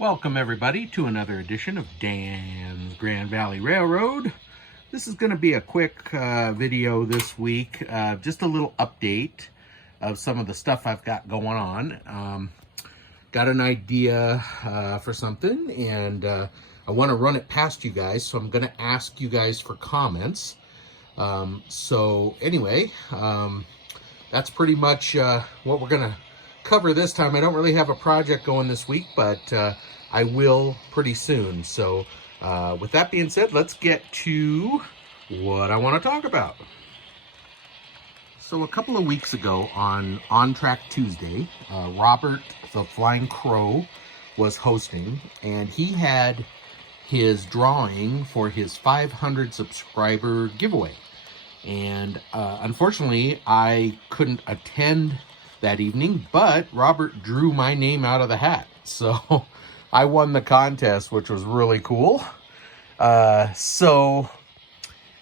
Welcome everybody to another edition of Dan's Grand Valley Railroad. This is going to be a quick video this week, just a little update of some of the stuff I've got going on. Got an idea for something, and I want to run it past you guys, so I'm going to ask you guys for comments. So anyway, that's pretty much what we're going to cover this time. I don't really have a project going this week, but I will pretty soon. So with that being said, let's get to what I want to talk about. So a couple of weeks ago on Track Tuesday, Robert the Flying Crow was hosting, and he had his drawing for his 500 subscriber giveaway. And unfortunately, I couldn't attend that evening, but Robert drew my name out of the hat. So I won the contest, which was really cool. It was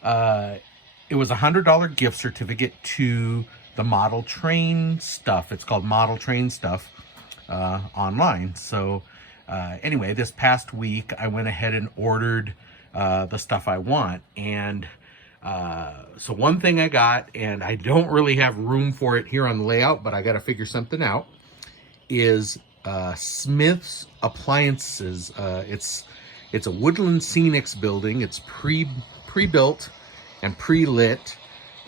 a $100 gift certificate to the model train stuff. It's called Model Train Stuff online. So anyway, this past week, I went ahead and ordered the stuff I want. And so one thing I got, and I don't really have room for it here on the layout, but I got to figure something out, is Smith's Appliances. It's a Woodland Scenics building. It's pre-built and pre-lit,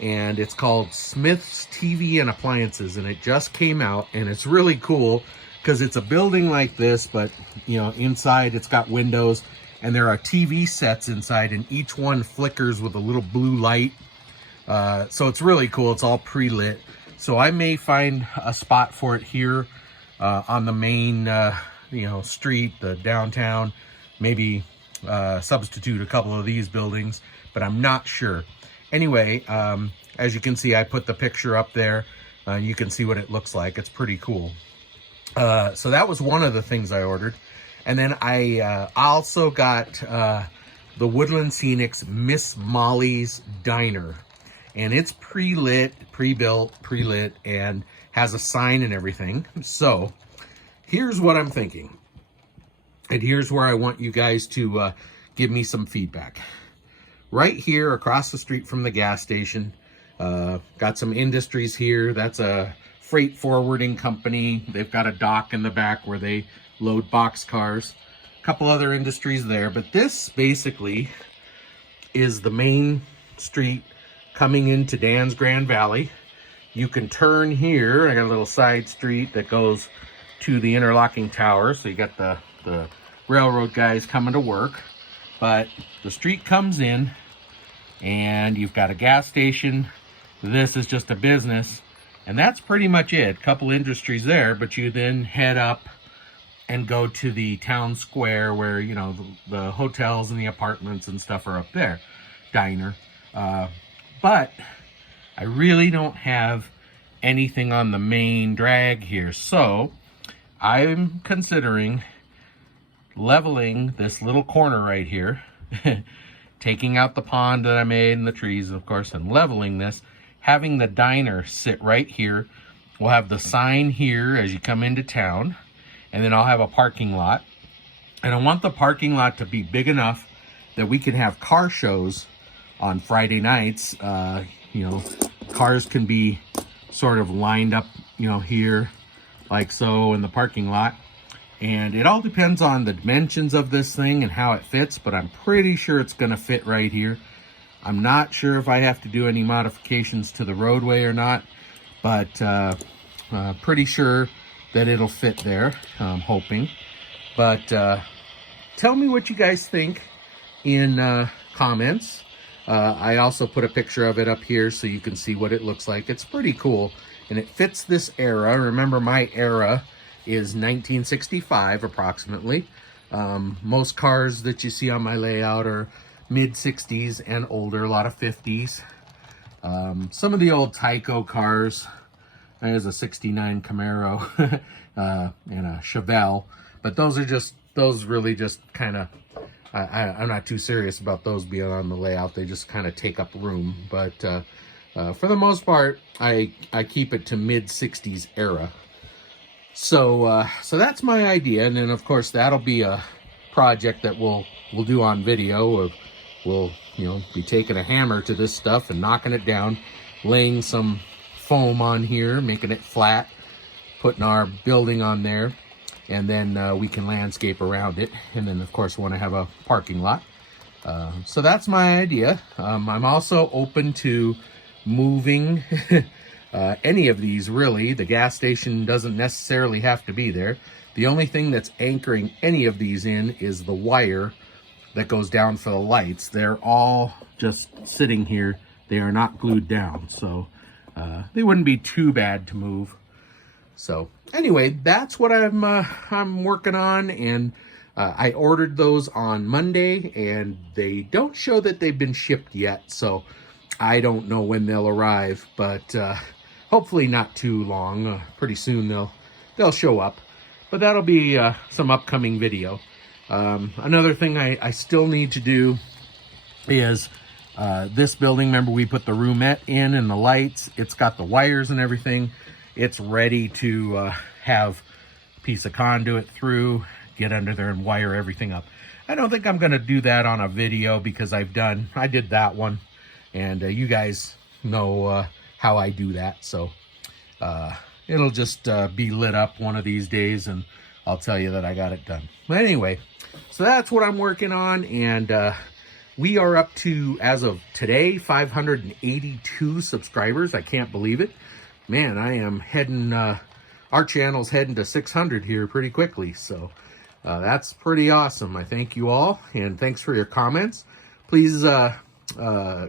and it's called Smith's TV and Appliances, and it just came out, and it's really cool because it's a building like this, but you know, inside it's got windows, and there are TV sets inside, and each one flickers with a little blue light. So it's really cool. It's all pre-lit. So I may find a spot for it here on the main street, the downtown. Maybe substitute a couple of these buildings, but I'm not sure. Anyway, as you can see, I put the picture up there. You can see what it looks like. It's pretty cool. So that was one of the things I ordered. And then I also got the Woodland Scenics Miss Molly's Diner. And it's pre-lit, pre-built, pre-lit, and has a sign and everything. So here's what I'm thinking. And here's where I want you guys to give me some feedback. Right here across the street from the gas station, got some industries here. That's a freight forwarding company. They've got a dock in the back where they load box cars. A couple other industries there. But this basically is the main street coming into Dan's Grand Valley. You can turn here. I got a little side street that goes to the interlocking tower. So you got the railroad guys coming to work. But the street comes in, and you've got a gas station. This is just a business, and that's pretty much it. A couple industries there, but you then head up and go to the town square where, you know, the hotels and the apartments and stuff are up there. Diner. But I really don't have anything on the main drag here. So I'm considering leveling this little corner right here, taking out the pond that I made and the trees, of course, and leveling this, having the diner sit right here. We'll have the sign here as you come into town, and then I'll have a parking lot. And I want the parking lot to be big enough that we can have car shows on Friday nights. You know, cars can be sort of lined up, you know, here like so in the parking lot. And it all depends on the dimensions of this thing and how it fits, but I'm pretty sure it's going to fit right here. I'm not sure if I have to do any modifications to the roadway or not, but pretty sure that it'll fit there. I'm hoping. But tell me what you guys think in comments. I also put a picture of it up here so you can see what it looks like. It's pretty cool, and it fits this era. Remember, my era is 1965 approximately. Most cars that you see on my layout are mid-60s and older, a lot of 50s. Some of the old Tyco cars. There's a 69 Camaro and a Chevelle, but those really just kind of, I'm not too serious about those being on the layout. They just kind of take up room, but for the most part, I keep it to mid-60s era. So that's my idea, and then of course that'll be a project that we'll do on video. Of we'll be taking a hammer to this stuff and knocking it down, laying some foam on here, making it flat, putting our building on there, and then we can landscape around it. And then of course want to have a parking lot. So that's my idea. I'm also open to moving any of these, really. The gas station doesn't necessarily have to be there. The only thing that's anchoring any of these in is the wire that goes down for the lights. They're all just sitting here. They are not glued down, so they wouldn't be too bad to move. So anyway, that's what I'm working on, and I ordered those on Monday, and they don't show that they've been shipped yet, so I don't know when they'll arrive, but hopefully not too long. Pretty soon they'll show up, but that'll be some upcoming video. Another thing I still need to do is this building. Remember, we put the roomette in and the lights. It's got the wires and everything. It's ready to have a piece of conduit through, get under there and wire everything up. I don't think I'm going to do that on a video because I did that one, and you guys know how I do that. So it'll just be lit up one of these days, and I'll tell you that I got it done. But anyway, so that's what I'm working on, and we are up to, as of today, 582 subscribers. I can't believe it. Man, I am heading, our channel's heading to 600 here pretty quickly. So that's pretty awesome. I thank you all, and thanks for your comments. Please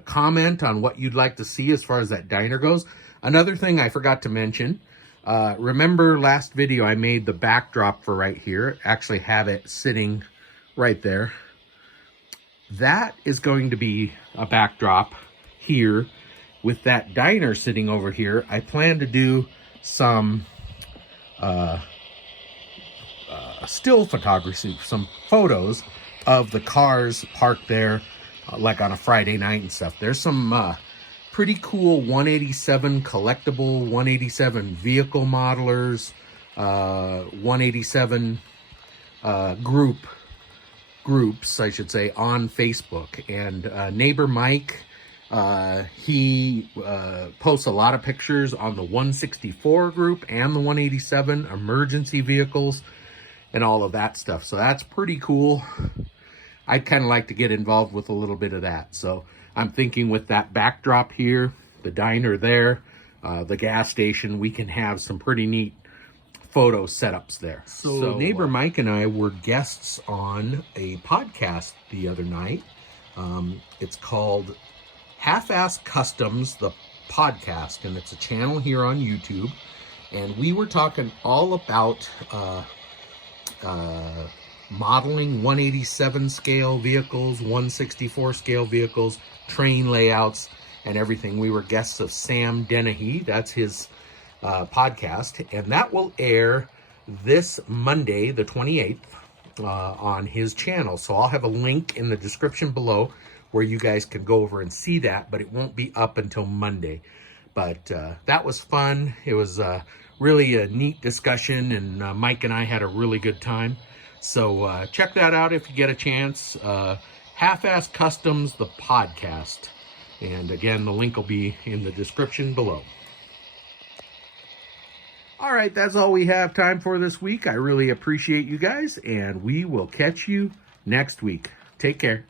comment on what you'd like to see as far as that diner goes. Another thing I forgot to mention, remember last video I made the backdrop for right here. Actually have it sitting right there. That is going to be a backdrop here with that diner sitting over here. I plan to do some still photography, some photos of the cars parked there, like on a Friday night and stuff. There's some pretty cool 187 collectible 187 vehicle modelers, 187 groups, I should say, on Facebook. And neighbor Mike, he posts a lot of pictures on the 164 group and the 187 emergency vehicles and all of that stuff. So that's pretty cool. I'd kind of like to get involved with a little bit of that. So I'm thinking with that backdrop here, the diner there, the gas station, we can have some pretty neat photo setups there. So neighbor Mike and I were guests on a podcast the other night. It's called Half-Ass Customs, the podcast, and it's a channel here on YouTube. And we were talking all about modeling 187 scale vehicles, 164 scale vehicles, train layouts, and everything. We were guests of Sam Dennehy. That's his podcast, and that will air this Monday, the 28th, on his channel. So I'll have a link in the description below where you guys can go over and see that, but it won't be up until Monday. But that was fun. It was really a neat discussion, and Mike and I had a really good time. So check that out if you get a chance. Half-Ass Customs, the podcast. And again, the link will be in the description below. All right, that's all we have time for this week. I really appreciate you guys, and we will catch you next week. Take care.